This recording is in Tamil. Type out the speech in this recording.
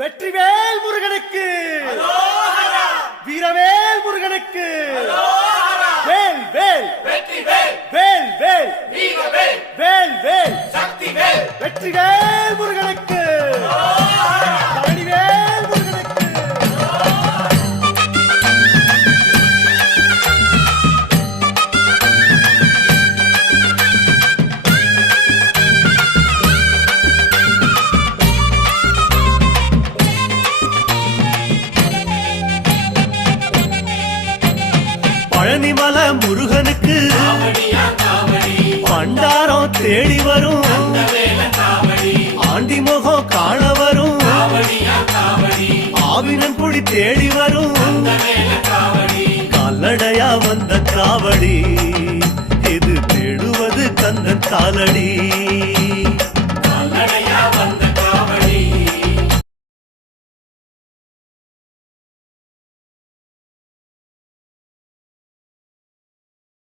வெற்றிவேல் முருகனுக்கு, வீரவேல் முருகனுக்கு, வேல் வேல் வேல் வேல் வேல் வேல் வெற்றிவேல் முருகனுக்கு, பழனிவேல் முருகனுக்கு. பழனிமல முருகனுக்கு பண்டாரம் தேடி வரும், ஆண்டி முகம் காண வரும், ஆவினன் குடி தேடி வரும், கால்நடையா வந்த காவடி இது தேடுவது கந்தன் காலடி.